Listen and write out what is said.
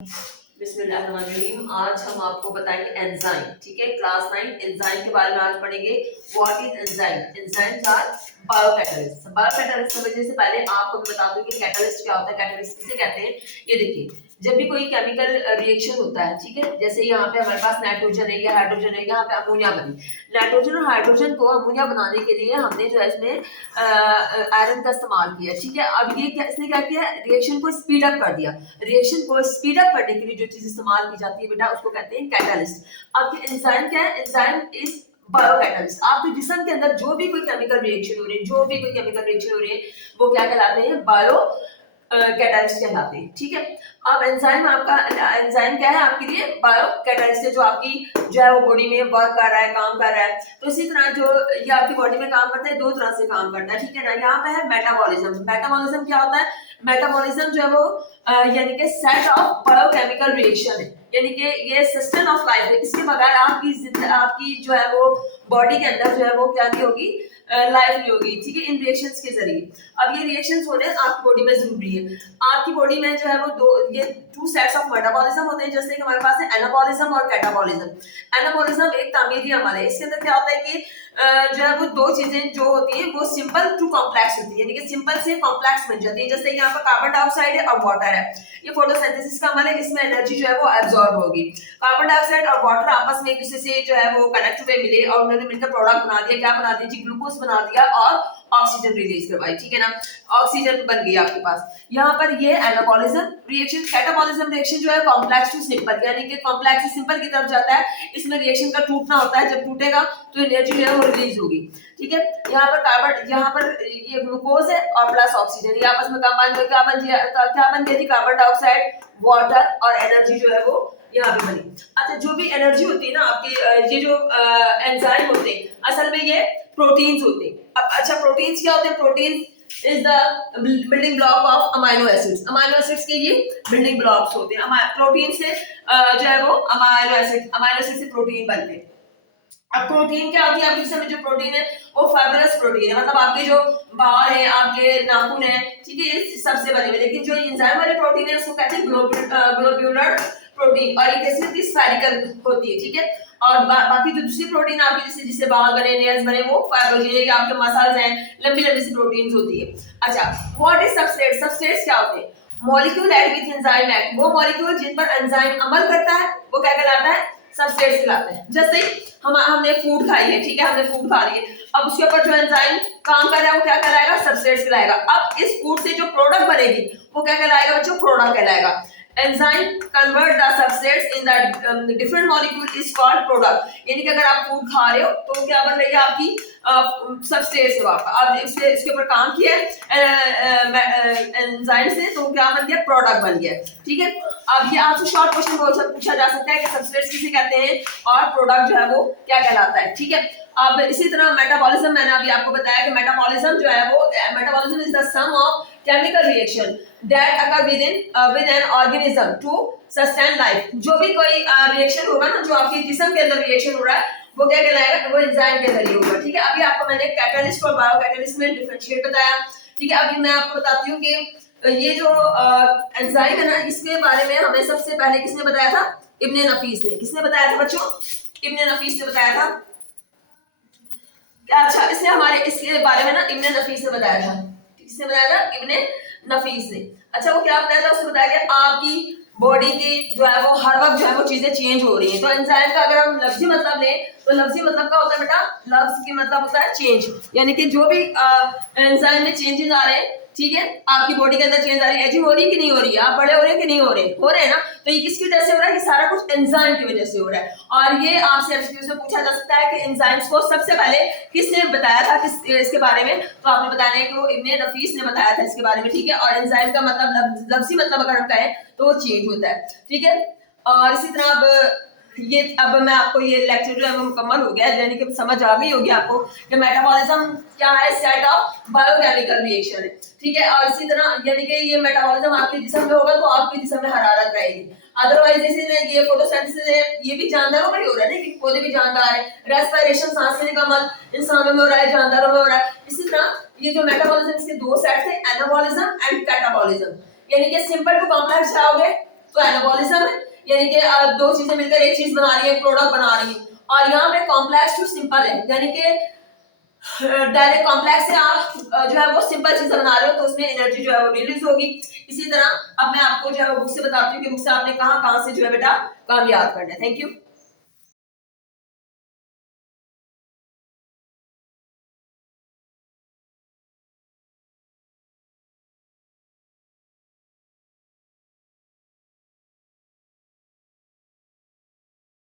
बिस्मिल्लाहिर्रहमानिर्रहीम। आज हम आपको बताएंगे एंजाइम। ठीक है, क्लास 9 एंजाइम के बारे में आज पढ़ेंगे। What is enzyme? Enzymes are biocatalyst. Biocatalyst समझने से पहले आपको मैं बता दूं कि कैटलिस्ट क्या होता है, कैटलिस्ट किसे कहते हैं। ये देखिए, जब भी कोई केमिकल रिएक्शन होता है, ठीक है, जैसे यहाँ पे हमारे पास नाइट्रोजन है या हाइड्रोजन है, यहाँ पे अमोनिया बनी। नाइट्रोजन और हाइड्रोजन को अमोनिया बनाने के लिए हमने जो है इसमें आयरन का इस्तेमाल किया। ठीक है, अब ये क्या इसने क्या किया, रिएक्शन को स्पीड अप कर दिया। रिएक्शन को स्पीड अप करने के लिए जो चीज इस्तेमाल की जाती है बेटा, उसको कहते हैं कैटलिस्ट। अब एंजाइम क्या है? Enzyme is biocatalyst. आपके जिस्म के अंदर जो भी कोई केमिकल रिएक्शन हो रही है, जो भी कोई केमिकल रिएक्शन हो रही है, वो क्या कहलाते हैं? बायो कैटलिस्ट कहलाते हैं। ठीक है, अब एंजाइम आपका एंजाइम क्या है आपके लिए? बायो कैटलिस्ट है, जो आपकी जो है वो बॉडी में वर्क कर रहा है, काम कर रहा है। तो इसी तरह जो ये आपकी बॉडी में काम करता है, दो तरह से काम करता है। ठीक है ना, यहाँ पे है मेटाबॉलिज्म। मेटाबॉलिज्म क्या होता है? मेटाबॉलिज्म जो है वो यानी कि सेट ऑफ बायोकेमिकल रिएक्शन है, यानी कि ये सिस्टम ऑफ लाइफ है। इसके बगैर आपकी जो है वो बॉडी के अंदर जो है वो क्या नहीं होगी, लाइफ नहीं होगी। ठीक है, इन रिएक्शंस के जरिए। अब ये रिएक्शंस होने आपकी बॉडी में जरूरी है। आपकी बॉडी में जो है वो ये टू सेट्स ऑफ मेटाबॉलिज्म होते हैं, जैसे कि हमारे पास है एनाबॉलिज्म और कैटाबॉलिज्म। एनाबॉलिज्म एक तामीरी अमल है। इसके अंदर क्या होता है कि जो है वो दो चीजें जो होती है वो सिंपल टू कॉम्प्लेक्स होती है, यानी कि सिंपल से कॉम्प्लेक्स बन जाती है। जैसे यहाँ पर कार्बन डाइऑक्साइड है और वाटर है, ये फोटोसिंथेसिस का अमल है, इसमें एनर्जी जो है वो एब्जॉर्ब होगी। कार्बन डाइऑक्साइड और वाटर आपस में एक दूसरे से जो है वो कनेक्ट हुए मिले और उन्होंने मिलकर प्रोडक्ट बना दिया। क्या बना दिया जी? ग्लूकोज बना दिया और ऑक्सीजन रिलीज करवाई। ठीक है ना, ऑक्सीजन बन गई आपके पास। यहाँ पर ये एनाबॉलिज्म रिएक्शन। कैटाबॉलिज्म रिएक्शन जो है कॉम्प्लेक्स टू सिंपल, यानी कि कॉम्प्लेक्स से सिंपल की तरफ जाता है। इसमें रिएक्शन का टूटना होता है, जब टूटेगा तो एनर्जी जो है वो रिलीज होगी। ठीक है, यहाँ पर ये ग्लूकोज है और प्लस ऑक्सीजन, ये आपस में कंबाइन होकर क्या बन गया जी? कार्बन डाइऑक्साइड, वाटर और एनर्जी जो है वो यहाँ पे बनी। अच्छा, जो भी एनर्जी होती है ना आपके, ये जो एंजाइम होते हैं असल में ये प्रोटीन्स होते हैं। अब अच्छा, प्रोटीन्स क्या होते हैं? Proteins is the building block of amino acids. Amino acids के ये बिल्डिंग ब्लॉक्स होते हैं। प्रोटीन से जो है वो अमाइनो एसिड से प्रोटीन बनते हैं। अब प्रोटीन क्या होती है आपके जिस्म में? जो प्रोटीन है वो फाइबरस प्रोटीन है, मतलब आपके जो बाल है, आपके नाखून है, ठीक है, ये सबसे बने हुए। लेकिन जो एंजाइम वाले प्रोटीन है उसको कहते हैं ग्लोब्यूलर प्रोटीन, और ये कैसी होती है? स्फेरिकल होती है। ठीक है, और बाकी जो दूसरी प्रोटीन आपकी जिससे बाल बने, नेल्स बने, वो फाइब्रोजिन है, आपके मसल्स हैं, लंबी लंबी सी प्रोटीन्स होती है। अच्छा, व्हाट इज सबस्ट्रेट? सबस्ट्रेट्स क्या होते हैं? Molecule add with enzyme act. वो मॉलिक्यूल जिन पर एंजाइम अमल करता है वो क्या कहलाता है? सबस्ट्रेट्स कहलाते हैं। जैसे हमने फूड खाई है, ठीक है, हमने फूड खा ली है, अब उसके ऊपर जो एंजाइम काम कर रहा है वो क्या कहलाएगा? सबस्ट्रेट्स कहलाएगा। अब इस फूड से जो प्रोडक्ट बनेगी वो क्या कहलाएगा बच्चों? प्रोडक्ट कहलाएगा। Enzyme convert the substrates in the different molecule is called product. यानी कि अगर आप फूड खा रहे हो तो क्या बन रही है आपकी? सबस्ट्रेट्स है आपका। अब इसके ऊपर काम किया है एंजाइम से, तो क्या बन गया? प्रोडक्ट बन गया। ठीक है, अब ये आपसे शॉर्ट क्वेश्चन पूछा जा सकता है कि सबस्ट्रेट्स किसे कहते हैं और प्रोडक्ट जो है वो क्या कहलाता है। ठीक है, अब इसी तरह मेटाबॉलिज्म, मैंने अभी आपको बताया कि मेटाबॉलिज्म जो है वो metabolism is the sum of chemical reaction that occur with an organism to sustain life. जो भी कोई रिएक्शन होगा ना, जो आपके जिस्म के अंदर रिएक्शन हो रहा है, वो क्या कहलाएगा? वो एंजाइम के जरिए होगा। ठीक है, अभी आपको मैंने कैटलिस्ट और बायोकैटलिस्ट में डिफरेंशिएट बताया। ठीक है, अभी मैं आपको बताती हूँ कि ये जो एंजाइम है ना, इसके बारे में हमें सबसे पहले किसने बताया था? इब्ने नफीस ने। किसने बताया था बच्चों? इब्ने नफीस ने बताया था। अच्छा, इसके बारे में ना इब्ने नफीस ने बताया था। किसने बताया था? इब्ने नफीस ने। अच्छा, वो क्या बताया था? उसने बताया कि आपकी बॉडी की जो है वो हर वक्त जो है वो चीजें चेंज हो रही हैं। तो एंजाइम का अगर हम लफ्जी मतलब लें तो लफ्जी मतलब क्या होता है बेटा? लफ्ज की मतलब होता है चेंज, यानी कि जो भी एंजाइम में चेंजेस आ रहे हैं, ठीक है, आपकी बॉडी के अंदर चेंज आ रही है, एजिंग हो रही है कि नहीं हो रही है, आप बड़े हो रहे हैं कि नहीं हो रहे? हो रहे हैं ना। तो ये किसकी वजह से हो रहा है? ये सारा कुछ एंजाइम की वजह से हो रहा है। और ये आपसे एमसीक्यू में पूछा जा सकता है कि एंजाइम्स को सबसे पहले किसने बताया था इसके बारे में? तो आपने बताना है कि वो इब्ने नफीस ने बताया था इसके बारे में। ठीक है, और एंजाइम का मतलब लफ्जी मतलब अगर हम कहें तो वो चेंज होता है। ठीक है, और इसी तरह अब मैं आपको ये लेक्चर जो है वो मुकम्मल हो गया, यानी कि समझ आ गई होगी आपको कि मेटाबॉलिज्म क्या है? सेट ऑफ बायोकेमिकल रिएक्शन है। ठीक है, और इसी तरह यानी कि ये मेटाबॉलिज्म आपके जिस्म में होगा तो आपके जिस्म में हरारत रहेगी। अदरवाइज जैसे ये फोटोसिंथेसिस है, ये भी जानदारों में ही हो रहा है ना, कि पौधे भी जानदार है। रेस्पिरेशन, सांस लेने का अमल इंसानों में हो रहा है, जानदारों में हो रहा है। इसी तरह ये जो मेटाबॉलिज्म, इसके दो सेट्स है, एनाबॉलिज्म एंड कैटाबॉलिज्म। यानी कि सिंपल टू कॉम्प्लेक्स क्या हो गए? तो एनाबॉलिज्म है, यानी कि दो चीजें मिलकर एक चीज बना रही है, प्रोडक्ट बना रही है। और यहाँ पे कॉम्प्लेक्स टू सिंपल है, यानी कि डायरेक्ट कॉम्प्लेक्स से आप जो है वो सिंपल चीजें बना रहे हो तो उसमें एनर्जी जो है वो रिलीज होगी। इसी तरह अब मैं आपको जो है वो बुक से बताती हूँ कि बुक से आपने कहाँ कहाँ से जो है बेटा काम याद करना है। Thank you.